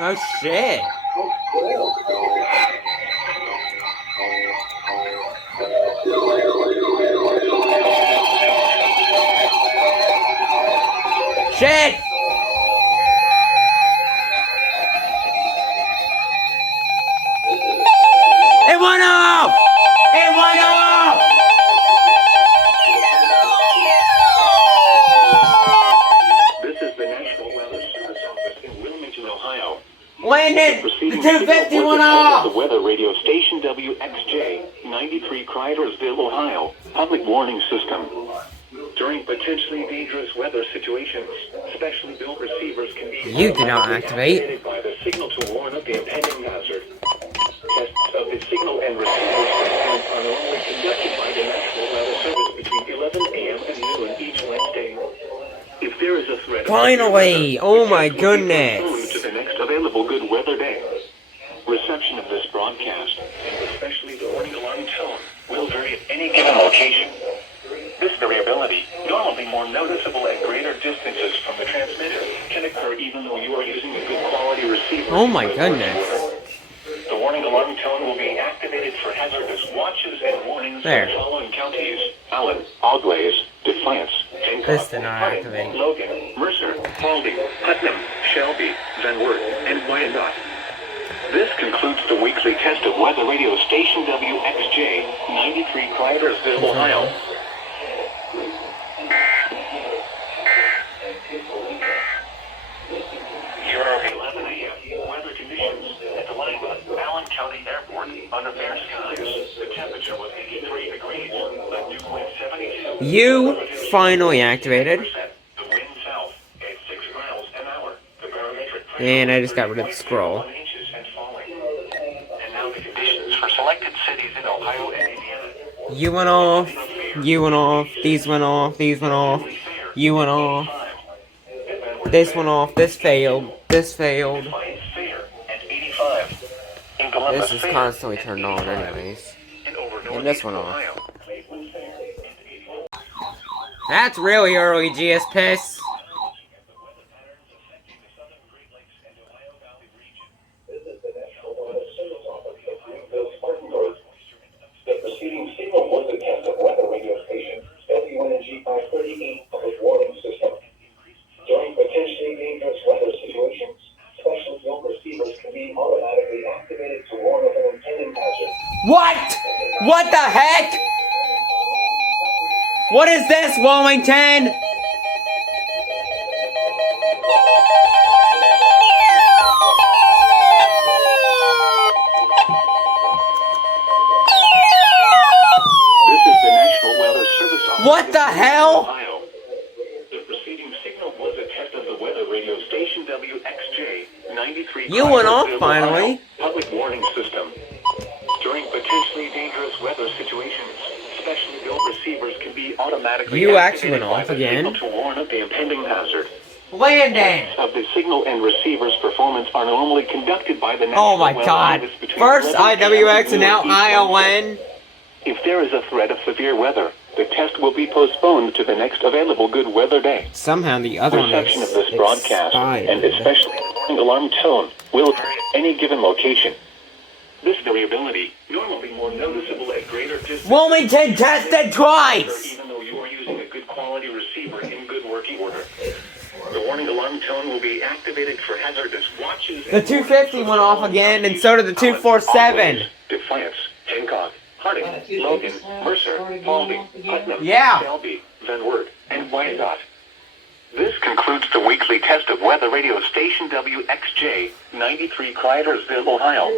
Oh shit. Shit! It went off! It went off! This is the National Weather Service Office in Wilmington, Ohio. Landed! The 250 went off! The weather radio station WXJ, 93 Cridersville, Ohio. Public warning system. During potentially dangerous weather situations, specially built receivers can be You did not activate. by the signal to warn of the impending hazard. Tests of the signal and receivers are normally conducted by the National Weather Service between 11 a.m. and noon each Wednesday. If there is a threat, Finally! Oh my to goodness! the next available good weather day. Reception of this broadcast, and especially the warning alarm tone, will vary at any given location. This variability, normally more noticeable at greater distances from the transmitter, can occur even though you are using a good quality receiver. Oh my goodness. The warning alarm tone will be activated for hazardous watches and warnings There. in the following counties: Allen, Auglaize, Defiance, Hancock, This did not Harding, activate. Logan, Mercer, Paulding, Putnam, Shelby, Van Wert, and Wyandotte. This concludes the weekly test of weather radio station WXJ, 93 Cridersville, Ohio. Here are 11 a.m. weather conditions at the Lima, Allen County Airport under fair skies. The temperature was 83 degrees, the dew point 72. You finally activated. The wind south at 6 miles an hour. The barometric pressure And I just got rid of the scroll. 1 inches and falling. And now the conditions for selected cities in Ohio and Indiana. You went off. You went off. These went off. These went off. You went off. This went off. This failed. This failed. This is constantly turned on anyways. And this one off. That's really early, GS Piss. The preceding signal was a test of weather radio station WNG 538 public warning system. During potentially dangerous weather situations, special built receivers can be automatically activated to warn of an impending hazard. What? What the heck? What is this, Wilmington? This is the National Weather Service Office. What the hell? Ohio. The preceding signal was a test of the weather radio station WXJ 93. You went off Ohio finally. public warning system. During potentially dangerous weather situations, specially built receivers can be automatically You actually went activated by off the again. signal to warn of the impending hazard. Landon. Of the signal and receiver's performance are normally conducted by the Oh National my Weather god. Service between First 11 a.m. IWX and now noon each Wednesday. ILN. If there is a threat of severe weather, the test will be postponed to the next available good weather day. Somehow the other one Reception is of this broadcast, and expired. especially the alarm tone, will vary at any given location. This variability, normally more noticeable at greater distance, Wilmington tested twice. even though you are using a good quality receiver in good working order. The warning alarm tone will be activated for hazardous watches. The 250 went off again, and so did the 247. Defiance, Hancock, Harding, Logan, Mercer, Paulding, Putnam, Yeah. Shelby, Van Wert, and Wyandotte. This concludes the weekly test of weather radio station WXJ, 93 Cridersville, Ohio.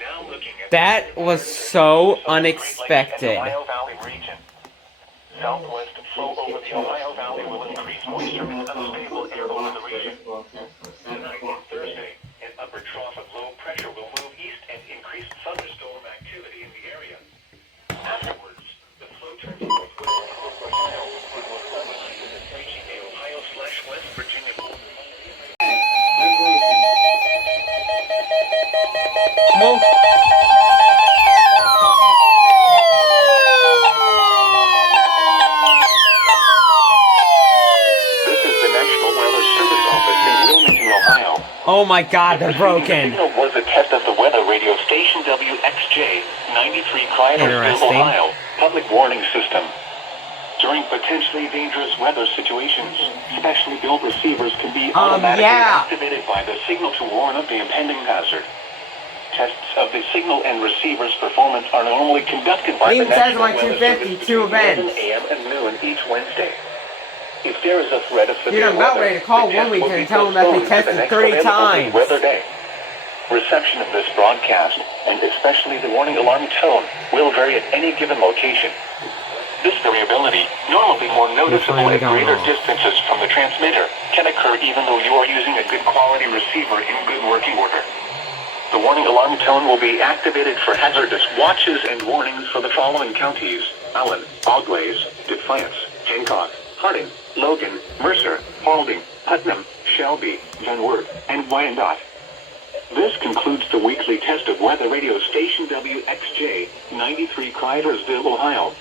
Now looking at That was so unexpected. Ohio Valley region. Southwest flow over the Ohio Valley will increase moisture and unstable air over the region. Tonight and Thursday, an upper trough of low pressure will move east and increase thunderstorm activity in the area. Afterwards, the flow turns northwest over Ohio and will culminate reaching the Ohio/West Virginia border. Well, Oh my god, they're broken. The signal was a test of the weather radio station WXJ 93 Clydersville, Ohio public warning system. During potentially dangerous weather situations, specially built receivers can be automatically activated by the signal to warn of the impending hazard. Tests of the signal and receiver's performance are normally conducted by the National Weather Service between 11 a.m. and noon each Wednesday. If there is a threat of severe I'm about ready to call Wilmington and tell them that they tested 30 times. Weather day. Reception of this broadcast, and especially the warning alarm tone, will vary at any given location. This variability, normally more noticeable at greater distances from the transmitter, can occur even though you are using a good quality receiver in good working order. The warning alarm tone will be activated for hazardous watches and warnings for the following counties: Allen, Auglaize, Defiance, Hancock, Harding, Logan, Mercer, Paulding, Putnam, Shelby, Van Wert, and Wyandotte. This concludes the weekly test of weather radio station WXJ 93 Clydersville, Ohio.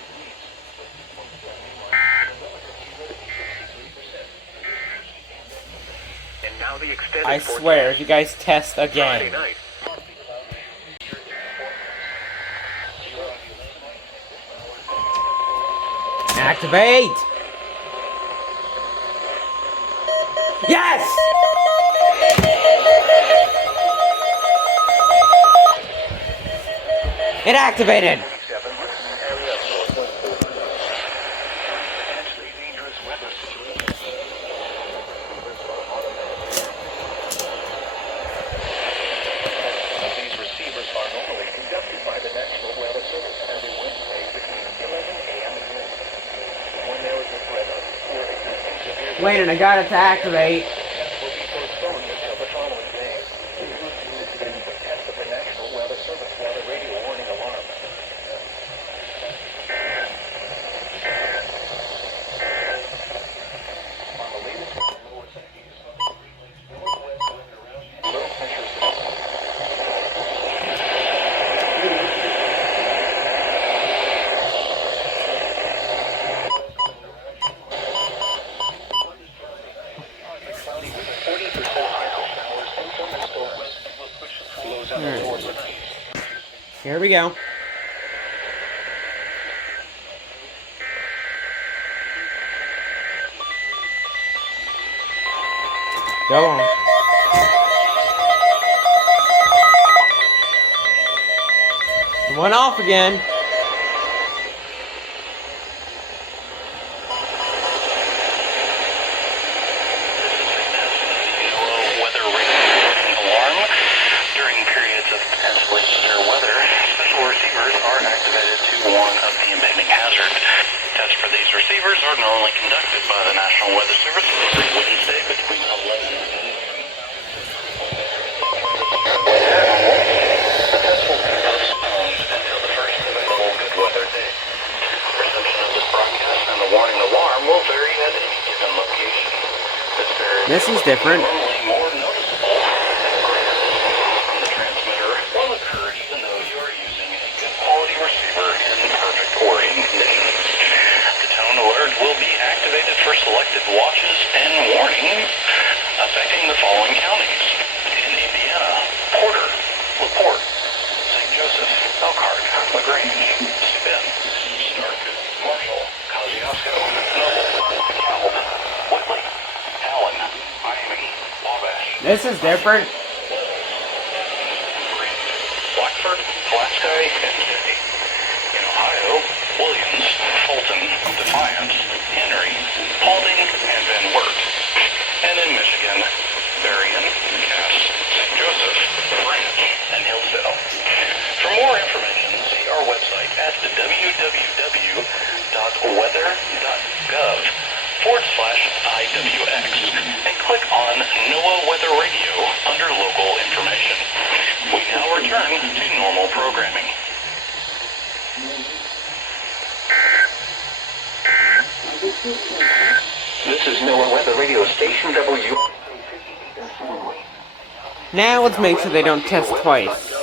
And now the extended I swear, if you guys test again. Activate! Yes! It activated! These receivers are normally conducted by the National Weather Service every Wednesday between 11 a.m. and noon. When there is a threat of or existing severe Wait, and I got it to activate. will be postponed until the following day. This is the test of the National Weather Service weather radio warning alarm. On the latest lower 60s, northwest wind around low pressure system. Cloudy with 40% higher showers and thunderstorms will push lows up overnight. Here we go. Go on. It went off again. Weather warning alarm. During periods of potentially severe weather, special receivers are activated to warn of the impending hazard. Tests for these receivers are normally conducted by the National Weather Service every Wednesday between 11 and 3. The test will be postponed until the first available good weather day. Reception of this broadcast and the warning alarm will vary at any given location. This is different. Normally more noticeable at greater distances from the transmitter will occur even though you are using a good quality receiver in perfect working conditions. The tone alert will be activated for selected watches and warnings affecting the following counties: in Indiana, Porter, LaPorte, St. Joseph, Elkhart, LaGrange, Spence, Stark, Marshall, Kosciuszko, Noble, DeKalb, Whitley, Allen, Miami, Wabash, This is different. Blackford, Pulaski, and City. In Ohio, Williams, Fulton, Defiance, Henry, Paulding, and Van Wert. And in Michigan, Berrien, Cass, St. Joseph, Branch, and Hillsdale. For more information, see our website at www.weather.gov/IWX and click on NOAA Weather Radio under local information. We now return to normal programming. This is NOAA Weather Radio Station W. Now let's make sure they don't test twice.